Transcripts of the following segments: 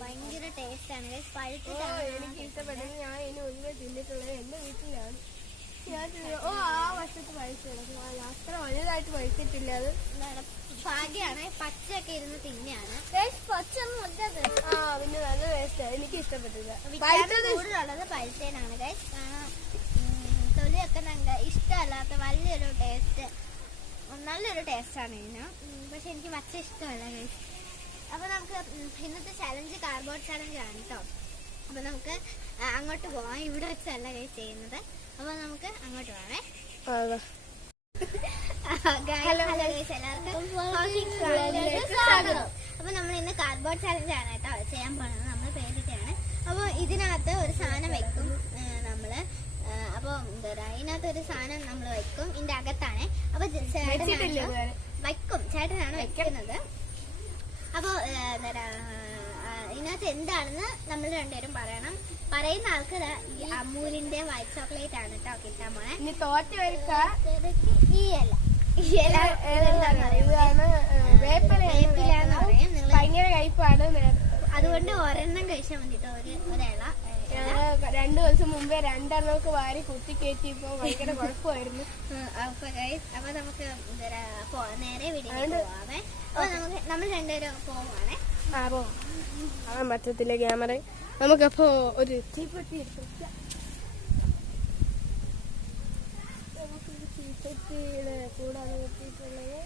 ഭയങ്കര ടേസ്റ്റ് ആണ്. എനിക്ക് ഇഷ്ടപ്പെട്ടത് ഞാൻ ഇനി ഒന്നുമേ തിന്നിട്ടുള്ളത് എന്റെ വീട്ടിലാണ്. ആ വർഷത്ത് പഴുത്ത് കിടക്കും. അത്ര വലുതായിട്ട് പഴുത്തിട്ടില്ല. അത് ഭാഗ്യാണ്. പച്ചയൊക്കെ ഇരുന്ന് തിന്നെയാണ്. പിന്നെ നല്ല ടേസ്റ്റ്. എനിക്ക് ഇഷ്ടപ്പെട്ടില്ല. കൂടുതലുള്ളത് പഴുത്തേനാണ് ഗൈസ്. കാരണം തൊലിയൊക്കെ ഞങ്ങൾക്ക് ഇഷ്ടമല്ലാത്ത വലിയൊരു ടേസ്റ്റ്, നല്ലൊരു ടേസ്റ്റാണ് ഇതിന്. പക്ഷെ എനിക്ക് പച്ച ഇഷ്ടമല്ല ഗൈസ്. അപ്പൊ നമുക്ക് ഇന്നത്തെ ചലഞ്ച് കാർഡ്ബോർഡ് ചലഞ്ച് ആണ് കേട്ടോ. അപ്പൊ നമുക്ക് അങ്ങോട്ട് പോവാം. ഇവിടെ വെച്ചല്ല ഗൈസ് ചെയ്യുന്നത്. അപ്പൊ നമുക്ക് അങ്ങോട്ട് പോവാമേ. അപ്പൊ നമ്മൾ ഇന്ന് കാർഡ്ബോർഡ് ചലഞ്ച് ആണ് കേട്ടോ ചെയ്യാൻ പോണത്. നമ്മൾ പേരിട്ടാണ്. അപ്പൊ ഇതിനകത്ത് ഒരു സാധനം വെക്കും നമ്മള്. അപ്പൊ എന്താ പറയാ, ഇതിനകത്ത് ഒരു സാധനം നമ്മൾ വെക്കും. ഇതിന്റെ അകത്താണ്. അപ്പൊ ചേട്ടനാണ് വെക്കുന്നത്. അപ്പൊ എന്താ പറയാ, ഇതിനകത്ത് എന്താണെന്ന് നമ്മൾ രണ്ടുപേരും പറയണം. പറയുന്ന ആൾക്ക് ഈ അമൂലിന്റെ വൈറ്റ് ചോക്ലേറ്റ് ആണ് കേട്ടോ കിട്ടാൻ പോണേ. ഈ ഇല വേപ്പിലാന്ന് പറയും. ഭയങ്കര കയ്പാണ്. അതുകൊണ്ട് ഒരെണ്ണം കഴിച്ചാൽ മതിട്ടോ. ഒരില 2 ദിവസം മുമ്പേ 2 എണ്ണമൊക്കെ വാരി കുത്തി കയറ്റിയപ്പോ ഭയങ്കര കുഴപ്പമായിരുന്നു. അപ്പൊ നമുക്ക് നേരെ വീട്ടിൽ പോവാമേ. അപ്പൊ നമ്മൾ രണ്ടുപേരും പോവാണേ. പറ്റത്തില്ല ക്യാമറ. നമുക്കപ്പോ ഒരു തീപ്പെട്ടി തീപ്പെട്ടിയുടെ കൂടാണ് വെച്ചിട്ടുള്ളത്.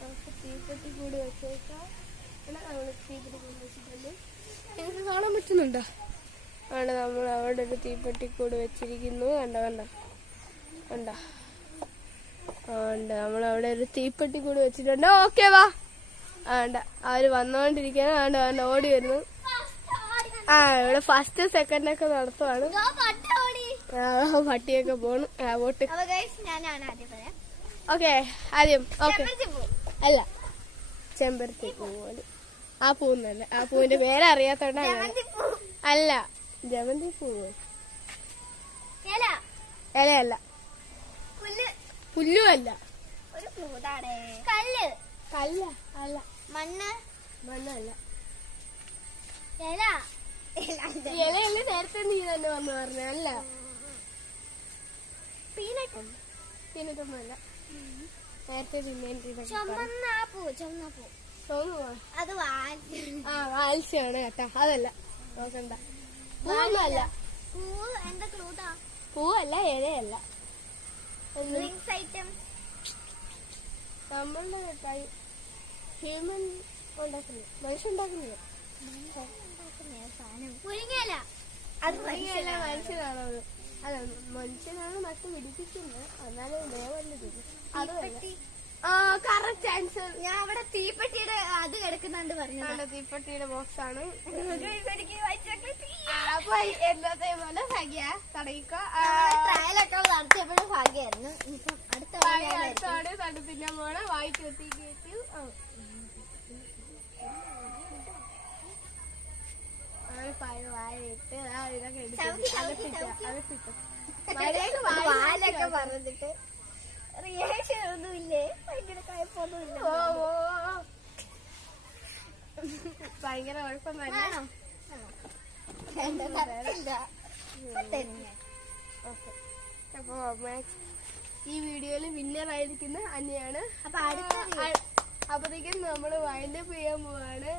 നമുക്ക് തീപ്പെട്ടി കൂട് വെച്ചേക്കാം. തീപ്പെട്ടി കൂട് വെച്ചിട്ടുണ്ട്. എനിക്ക് കാണാൻ പറ്റുന്നുണ്ടോ? ആണ് നമ്മൾ അവിടെ ഒരു തീപ്പെട്ടിക്കൂട് വെച്ചിരിക്കുന്നു. കണ്ട നമ്മളവിടെ ഒരു തീപ്പെട്ടിക്കൂട് വെച്ചിട്ടുണ്ട്. ഓക്കെ വാ. അവര് വന്നോണ്ടിരിക്കാണ്. ഓടി വരുന്നു. ഇവിടെ ഫസ്റ്റ് സെക്കൻഡ് ഒക്കെ നടത്തുവാണ്. പട്ടിയൊക്കെ പോണു. Vote okay. ആദ്യം ഓക്കെ. അല്ല, ചെമ്പരത്തി പൂവ്. ആ പൂന്നല്ല. ആ പൂവിന്റെ പേരറിയാത്തോണ്ടാണ്. അല്ല, ജമന്തി പൂവ്. ഇലയല്ല, പുല്ലുമല്ല. കല്ല അല്ല. മണ്ണല്ല. ഇലയല്ല. നേരത്തെ നീ തന്നെ വന്ന് പറഞ്ഞ. അല്ല, പീനട്ടൊന്നുമല്ല. നേരത്തെ വാൽസ്യാണ് കേട്ടാ. അതല്ല, നോക്കണ്ട. പൂവല്ല. പൂവല്ല, ഇലയല്ല. നമ്മളുടെ ഹ്യൂമൻ ഉണ്ടാക്കുന്നത്, മനുഷ്യണ്ടാക്കുന്നത്. മനുഷ്യനാണോ? അല്ല, മനുഷ്യനാണ് നട്ട് പിടിപ്പിക്കുന്നത്. എന്നാലും ദേവല്ലത്. Correct answer. ഞാൻ അവിടെ തീപ്പെട്ടിയുടെ അത് കിടക്കുന്നുണ്ട് പറഞ്ഞു. തീപ്പെട്ടിയുടെ ബോക്സ് ആണ്. അപ്പൊ എന്നത്തെ പോലെ ഭാഗ്യ തടയിക്കോ. ട്രയലൊക്കെ നടത്തിയപ്പോഴും ഭാഗ്യായിരുന്നു. ഇപ്പം അടുത്ത തടുപ്പില്ല മോളെ വായിച്ചു എത്തിക്കു. വായിട്ട് ഇതൊക്കെ പാലൊക്കെ പറഞ്ഞിട്ട് റിയാക്ഷൻ ഒന്നുമില്ലേ? ഭയങ്കര കുഴപ്പമൊന്നുമില്ല. ഭയങ്കര കുഴപ്പം തന്നെ. അപ്പൊ ഈ വീഡിയോയില് വിന്നർ ആയിരിക്കുന്ന അന്യാണ്. അപ്പൊ അപ്പത്തേക്കും നമ്മള് വൈൻഡപ്പ് ചെയ്യാൻ പോവാണ്.